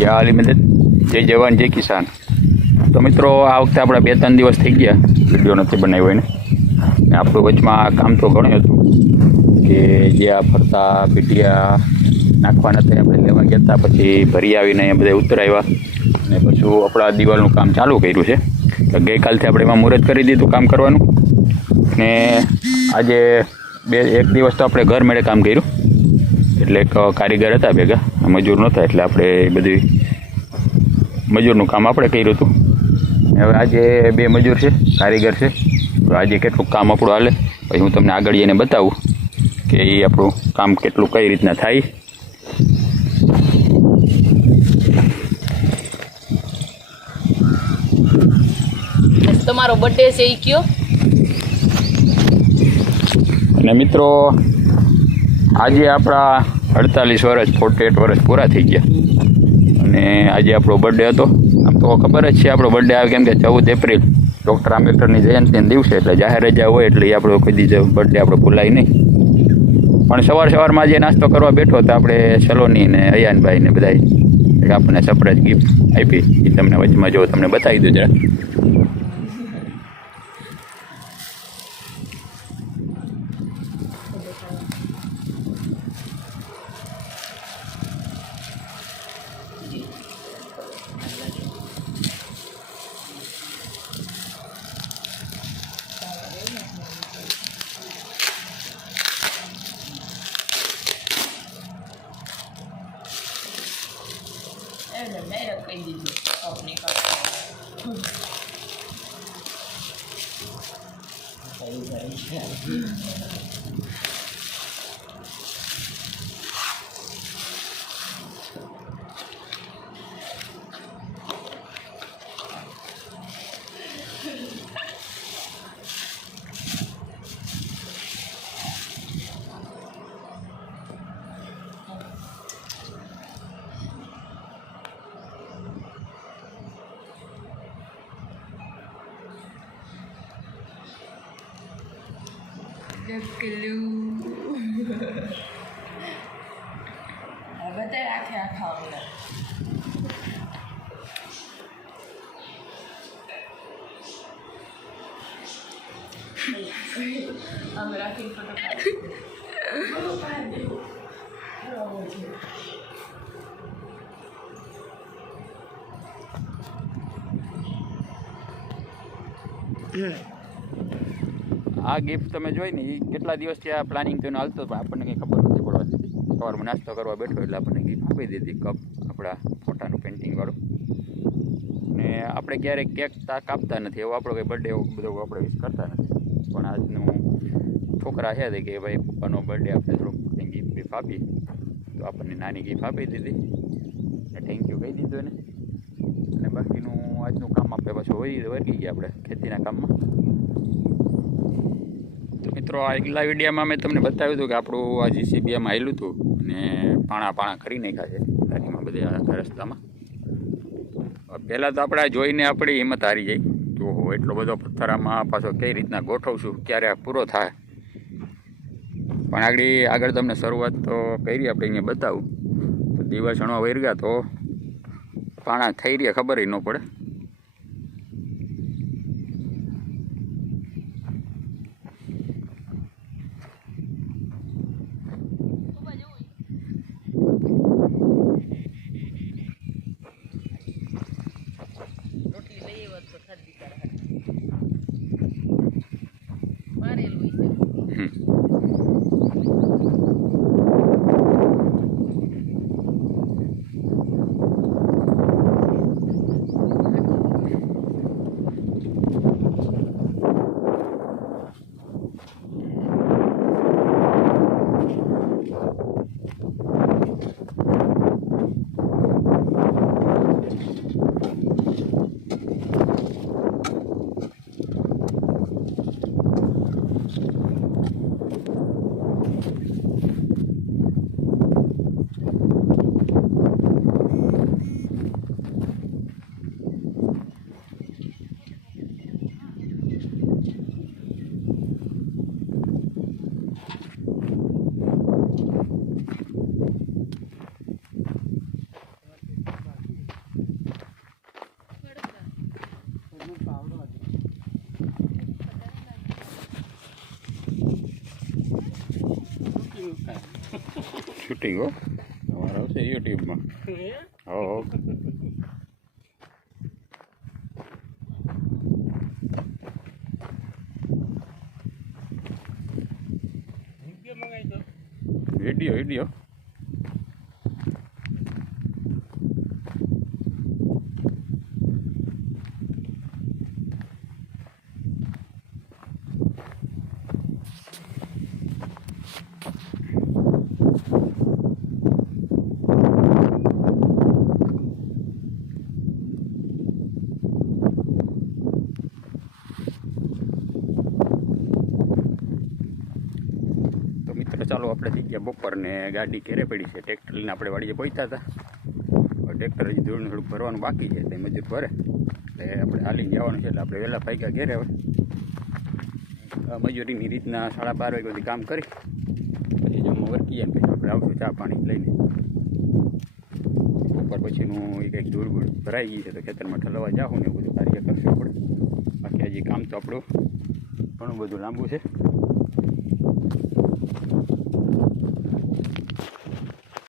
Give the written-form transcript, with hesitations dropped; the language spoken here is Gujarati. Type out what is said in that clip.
જય અલીમદદ, જય જવાન જય કિસાન। તો મિત્રો આ વખતે આપણા 2-3 દિવસ થઈ ગયા વિડીયો નથી બનાવ્યો એને, ને આપણું વચમાં કામ તો ઘણું હતું કે જે આ ફરતા પીટિયા નાખવા નથી આપણે લેવા ગયા હતા, પછી ભરી આવીને અહીંયા બધા ઉતરાવ્યા ને પછી આપણા દિવાલનું કામ ચાલુ કર્યું છે। તો ગઈકાલથી આપણે એમાં મુહૂર્ત કરી દીધું કામ કરવાનું, ને આજે એક દિવસ તો આપણે ઘર મેળે કામ કર્યું, એટલે એક કારીગર હતા ભેગા, મજૂર નહોતા એટલે આપણે બધી મજૂરનું કામ આપણે કર્યું હતું। હવે આજે 2 મજૂર છે, કારીગર છે, તો આજે કેટલું કામ આપણું હાલે પછી હું તમને આગળ જઈને બતાવું કે એ આપણું કામ કેટલું કઈ રીતના થાય। તમારો બર્થડે છે એ કયો? અને મિત્રો આજે આપણા 48 વર્ષ 48 વર્ષ પૂરા થઈ ગયા, અને આજે આપણો બર્થડે હતો। આમ તો ખબર જ છે આપણો બર્થડે આવે કેમ કે 14 એપ્રિલ ડૉક્ટર આંબેડકરની જયંતિના દિવસે, એટલે જાહેર રજા હોય એટલે એ આપણો કોઈ દી બર્થડે આપણો ભૂલાય નહીં। પણ સવારમાં જે નાસ્તો કરવા બેઠો તો આપણે સલોની ને અયાનભાઈ ને બધા આપણને સરપ્રાઈઝ ગિફ્ટ આપી, એ તમને વચમાં જો તમને બતાવી દઉં જરા। બધા આખે આખા અમે રાખીને ફોટો આ ગિફ્ટ તમે જોઈ ને એ કેટલા દિવસથી આ પ્લાનિંગ થઈને હાલતો, પણ આપણને કંઈ ખબર નથી પડવા દીધી। સવારમાં નાસ્તો કરવા બેઠો એટલે આપણને ગિફ્ટ આપી દીધી, કપ આપણા ફોટાનું પેઇન્ટિંગવાળું। ને આપણે ક્યારેક કેક કાપતા નથી, એવો આપણો કંઈ બર્થડે એવું બધું આપણે વિશ કરતા નથી, પણ આજનું છોકરા છે કે ભાઈ પપ્પાનો બર્થડે આપણે થોડુંક ગિફ્ટ આપી, તો આપણને નાની ગિફ્ટ આપી દીધી ને થેન્ક યુ કહી દીધું એને। અને બાકીનું આજનું કામ આપણે પાછું વર્ગી ગયા આપણે ખેતીના કામમાં। તો મિત્રો આગલા વિડીયોમાં મેં તમને બતાવ્યું હતું કે આપણું આ જીસીબીમાં આવેલું હતું અને પાણા કરી નાખ્યા છે ગાડીમાં બધે આ રસ્તામાં। પહેલાં તો આપણે જોઈને આપણી હિંમત હારી જાય, તો એટલો બધો પથ્થરામાં પાછો કઈ રીતના ગોઠવશું, ક્યારે આ પૂરો થાય। પણ આગળ તમને શરૂઆત તો કરી આપણે અહીંયા બતાવું તો દિવાસણો વર્ગ્યા તો પાણા થઈ રહ્યા ખબર ન પડે। શૂટિંગ હો તમારે આવશે યુટ્યુબમાં. હો વિડીયો તો મિત્ર ચાલો આપણે થઈ ગયા બપોર ને ગાડી ઘેરે પડી છે. ટ્રેક્ટર લઈને આપણે વાડીએ પહોંચ્યા હતા. ટ્રેક્ટર હજી થોડુંક ભરવાનું બાકી છે એટલે મજૂર ભરે એટલે આપણે હાલીને જવાનું છે. એટલે આપણે વહેલા ભાગ્યા ઘેરે હવે મજૂરીની રીતના 12:30 વાગે સુધી કામ કરી પછી જમવા વર્કીએ ને પછી આપણે આવશું ચા પાણી લઈને. બપોર પછીનું એ કંઈક ધૂળ ભરાઈ ગઈ છે તો ખેતરમાં ઠલવા જાઉં ને એવું બધું કાર્ય કરશું આપણે. બાકી હજી કામ તો આપણું ઘણું બધું લાંબુ છે.